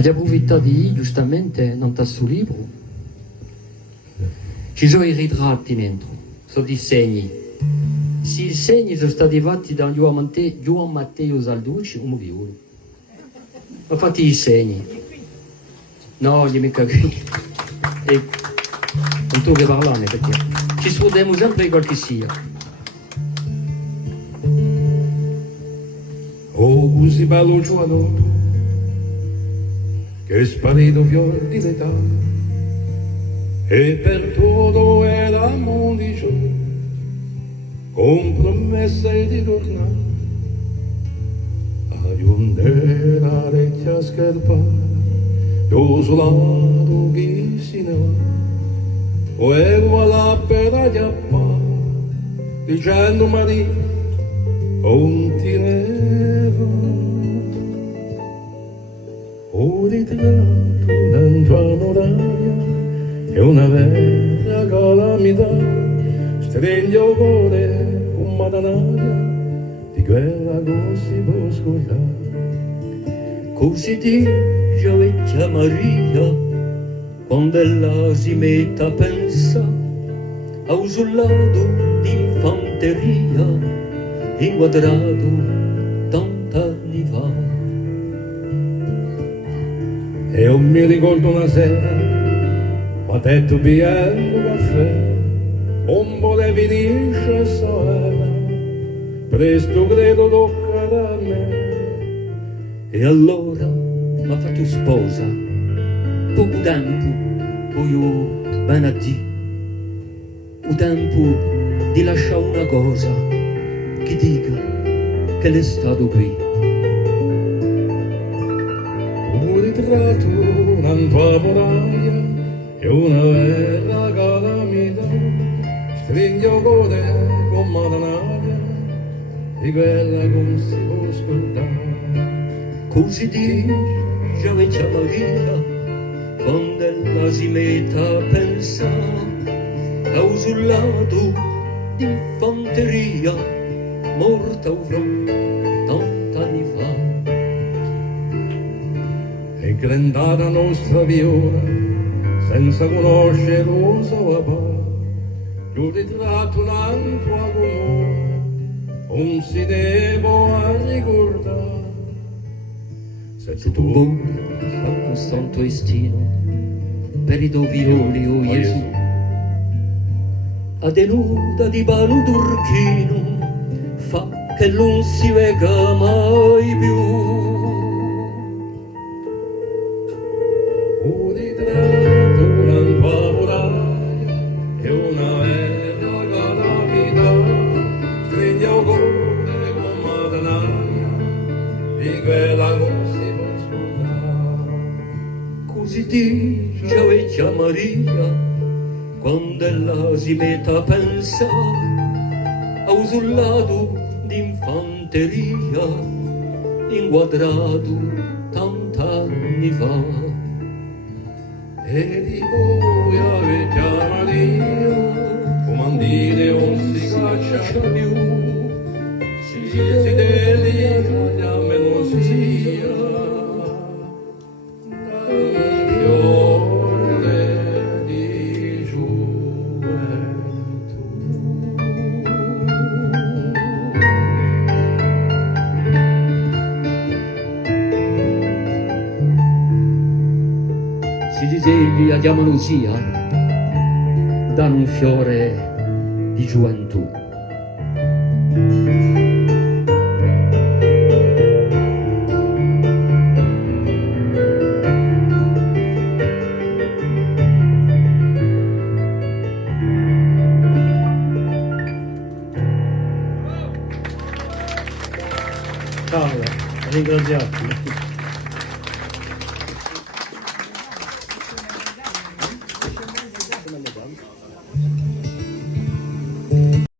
Ha già approfittato di giustamente non sta sul libro. Ci sono i ritratti dentro, sono disegni. Se i segni sono stati fatti da Juan Matteo Salducci, un violo. Ha fatto i segni. No, gli mica qui. E non tu che parlane perché ci sfrudiamo sempre di qualche sia. Oh, così bello giovanotto, che è sparito fior di età, e per tutto era mondicio, con promesse di tornare, a giondere vecchia scherpa, io solato che si ne va, o ero alla pedaglia dicendo Maria, continuava, ho ritratto la tua muraglia, è una vera calamità, stringo il cuore con matanaglia, di quella che si può scordare. Così dice vecchia Maria, quando ella si mette a pensare a un soldato d'infanteria inquadrato tant'anni fa. E io mi ricordo una sera, ho detto pieno caffè, un po' di finisce sera, presto credo toccherà a me. E allora mi ha fatto sposa, poco tempo, poi io ben a dire, il tempo di lasciare una cosa che dica che l'è stato qui. Un ritratto, una tua muraglia, è una vera calamità, stringo il cuore con matanaglia, di quella che si può scordare. Così dice vecchia Maria, quando ella si mette a pensare a un soldato d'infanteria morta fra tant'anni fa. E grandata nostra viola, senza conoscere cosa va fa, io ritratto un tua comune, non si deve ricordare. Se tu vuoi far questo il tuo destino, per i tuoi violi, o Gesù, a tenuta di palo turchino, fa che non si vega mai più. Un ritratto, una tua muraglia, è una vera calamità, stringo il cuore con matanaglia, di quella che si può scordare. Così dice vecchia Maria, quando ella si mette a pensare a un soldato d'infanteria inquadrato tant'anni fa. E di voi vecchia Maria, comandire non si caccia più, si dedica a me non sia, dal fiore di gioventù. Si disegna chiama Lucia, danno un fiore di gioventù. Ciao, ringraziarti.